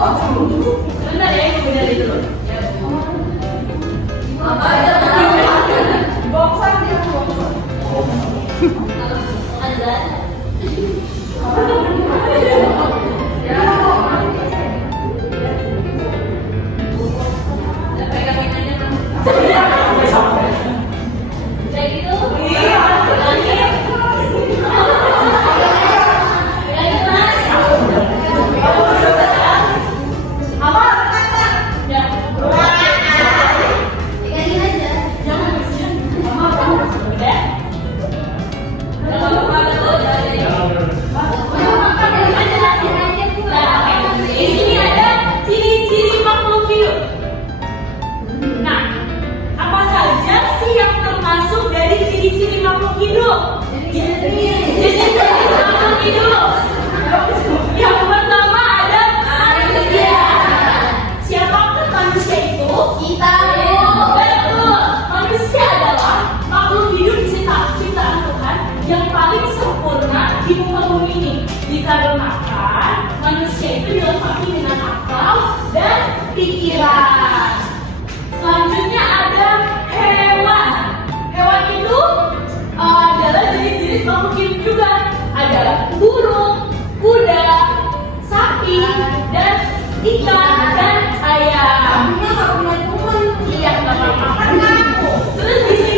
Bentar ya, ibu benerin dulu. Dikarenakan manusia itu dilengkapi dengan akal dan pikiran. Selanjutnya ada hewan. Hewan itu adalah jenis-jenis makhluk hidup juga. Ada burung, kuda, sapi, dan ikan dan ayam. Iya, terus di sini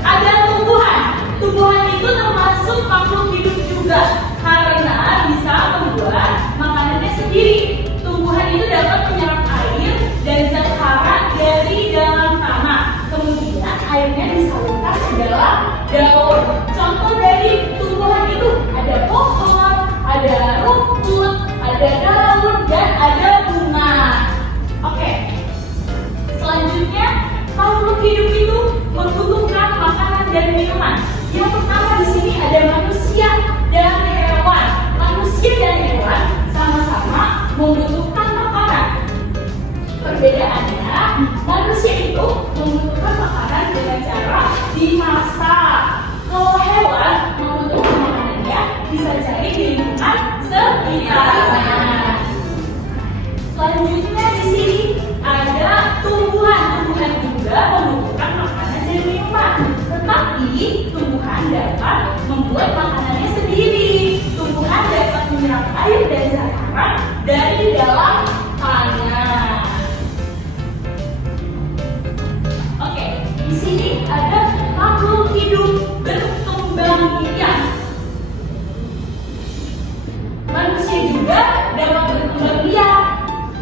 ada tumbuhan. Tumbuhan itu termasuk makhluk hidup juga karena bisa membuat makanannya sendiri. Tumbuhan itu dapat menyerap air dan zat hara dari dalam tanah. Kemudian airnya disalurkan ke dalam daun. Contoh dari tumbuhan itu ada pohon, ada rumput, ada daun, dan ada bunga. Oke. Selanjutnya, makhluk hidup itu membutuhkan makanan dan minuman. Yang pertama di sini ada manusia dan hewan. Manusia dan hewan sama-sama membutuhkan makanan. Perbedaannya, manusia itu membutuhkan makanan dengan cara dimasak. Kalau hewan membutuhkan makanannya bisa cari di lingkungan sekitarnya. Selanjutnya di sini ada tumbuhan. Tumbuhan juga membutuhkan makanan dan minuman. Tetapi tumbuhan dapat membuat makanannya sendiri. Tumbuhan dapat menyerap air dan zat hara dari dalam tanah. Oke, di sini ada makhluk hidup berkembang biak. Manusia juga dapat berkembang biak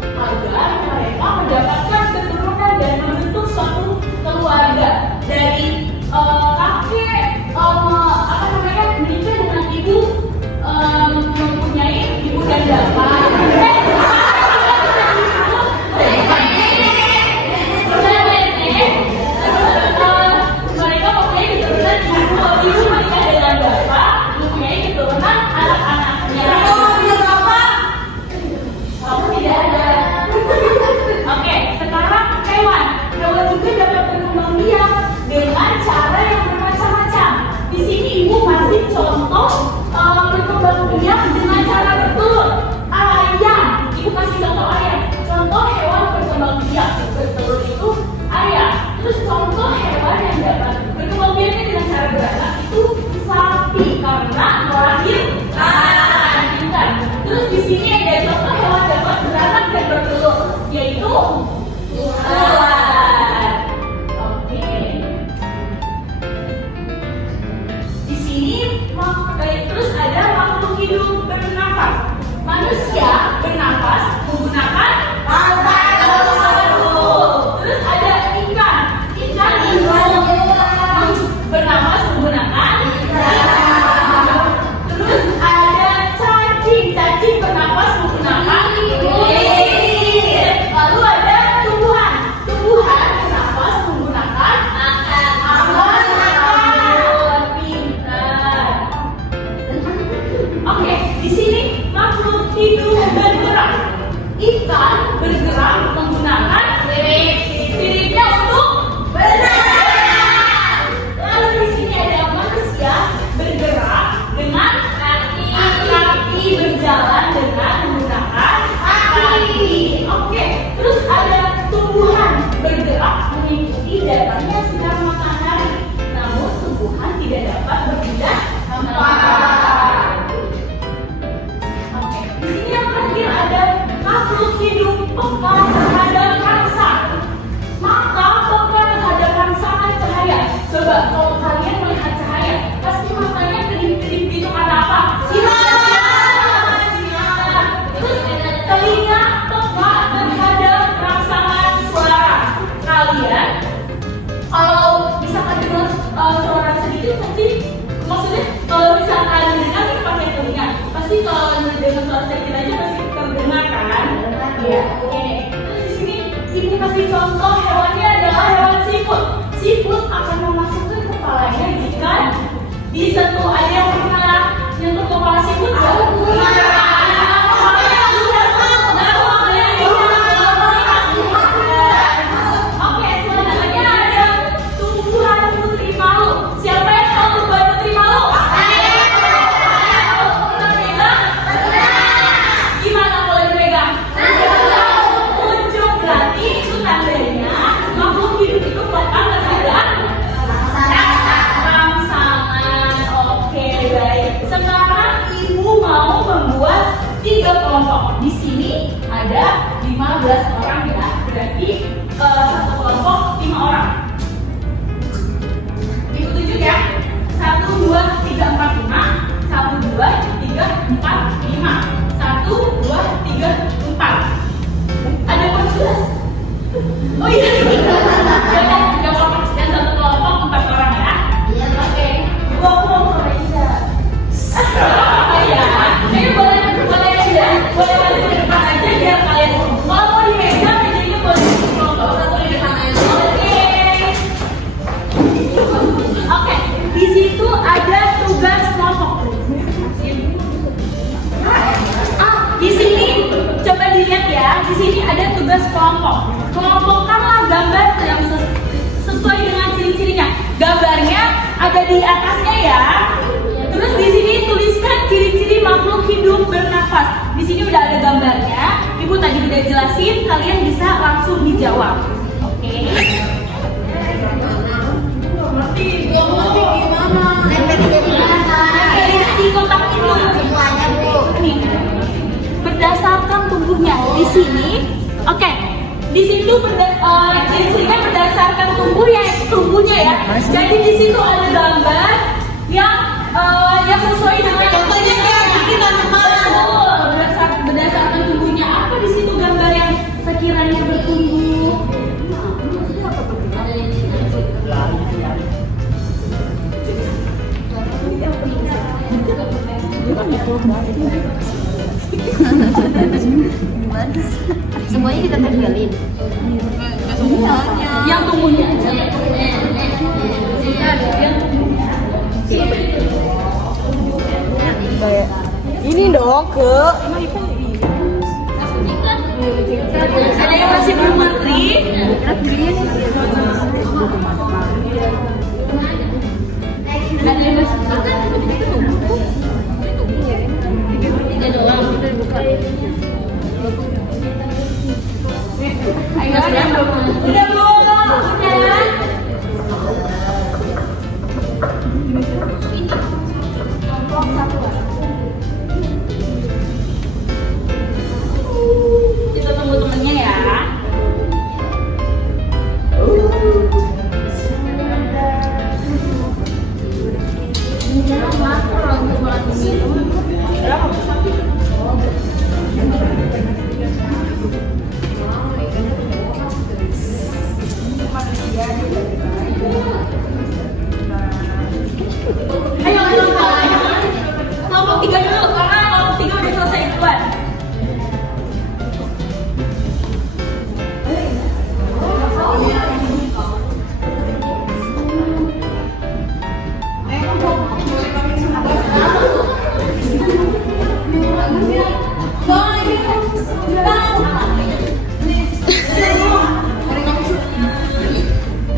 agar mereka mendapatkan keturunan dan membentuk suatu keluarga. Dari kakek menikah Iya. Oke. Terus di sini ibu kasih contoh hewannya adalah hewan siput. Siput akan memasukkan kepalanya jika disentuh. Ada yang pernah nyentuh kepala siput? Tiga kelompok. Di sini ada 15 orang ya, berarti satu kelompok 5 orang. Ibu tunjuk ya. 1, 2, 3, 4, 5. 1, 2, 3, 4, 5. 1, 2, 3, 4. Ada yang jelas? Oh iya. Ada 3 kelompok dan satu kelompok 4 orang ya. Iya. Oke. Gua mau sampai tidak. Ya. Ini boleh bantu ke depan aja biar kalian kalau mau dipegang mejanya boleh di kelompok satu di depan aja. Oke. Di situ ada tugas kelompok. Di sini coba dilihat ya. Di sini ada tugas kelompok. Kelompokkanlah gambar yang sesuai dengan ciri-cirinya. Gambarnya ada di atasnya ya. Terus di sini tuliskan ciri-ciri makhluk hidup bernafas. Di sini udah ada gambarnya. Ibu tadi udah jelasin, kalian bisa langsung dijawab. Oke. Ngerti gimana? Di kotak itu semuanya, Bu. Nih. Berdasarkan tubuhnya. Di sini, oke. Di situ ciri-cirinya berdasarkan tubuhnya ya. Jadi di situ ada gambar yang sesuai dengan contohnya kayak gini berdasarkan tubuhnya. Apa di situ gambar yang sekiranya bertumbuh? Semuanya kita tempelin. Yang tumbuhnya aja. Ini dong ke ada yang masih belum ngerti. Ada yang masih tiga doang. Ayo udah belum? Udah. Kelompok satu. Kita tunggu temennya ya. Ayo kelompok 3 dulu karena kelompok 3 udah selesai duluan.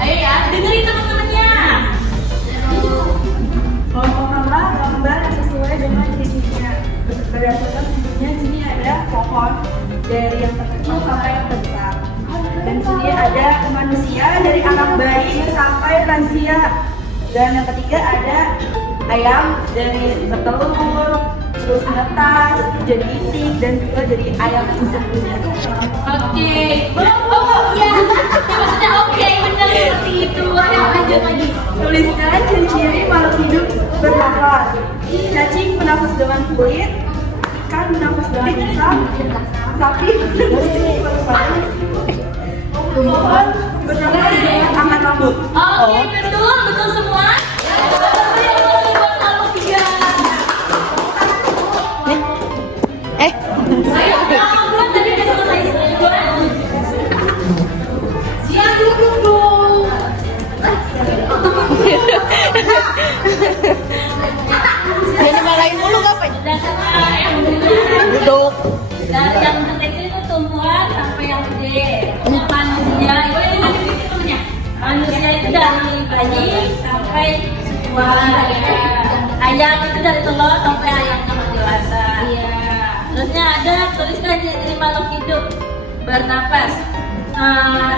Ayo ya, dengerin teman-temannya. Kelompokkanlah gambar yang sesuai dengan ciri-cirinya. Berdasarkan bentuknya, sini ada pohon dari yang terkecil sampai yang terbesar. Dan sini ada manusia dari anak bayi sampai lansia. Dan yang ketiga ada ayam dari bertelur, terus menetas, jadi itik, dan juga jadi ayam sesungguhnya. Oke. Oh iya. Maksudnya oke, benar seperti itu. Ayo lanjut lagi. Tuliskan ciri-ciri makhluk hidup bernafas. Cacing bernafas dengan kulit, ikan bernafas dengan insang, sapi bernafas dengan paru-paru, pohon bernafas dengan angan rambut. Oke, betul semua. Ayo, belum tadi udah selesai. duduk. Dari yang kecil itu tumbuhan sampai yang gede. Yang manusia itu manusia itu dari bayi sampai tua. Ayam itu dari telur sampai ayamnya dewasa. Terusnya ada tuliskan jadi makhluk hidup bernapas.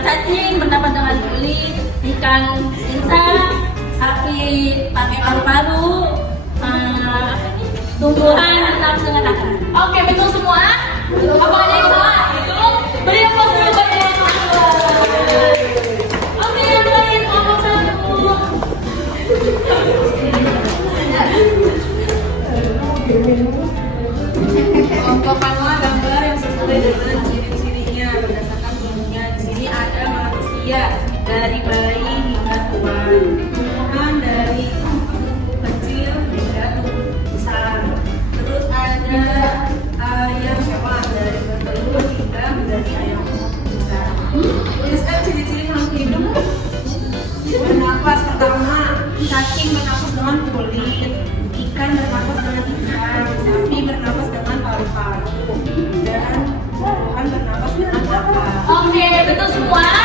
Cacing bernapas dengan kulit, ikan insang, sapi pakai paru-paru, tumbuhan bernapas dengan akar. Oke, betul semua? Apa ada yang salah? Betul? Beri aplaus dulu buat yang salah. Oke, yang lain kelompok 1. Kelompokkanlah gambar yang sesuai dengan ciri-cirinya berdasarkan bentuknya. Di sini ada manusia dari bayi hingga tua, tumbuhan dari kecil hingga besar. Terus ada ayam hewan dari bertelur hingga menjadi ayam besar. Tuliskan ciri-ciri makhluk hidup bernafas. Pertama, cacing bernafas dengan kulit, ikan bernafas dengan insang, sapi bernafas dengan paru-paru, dan tumbuhan bernafas dengan akar. Oke, betul semua?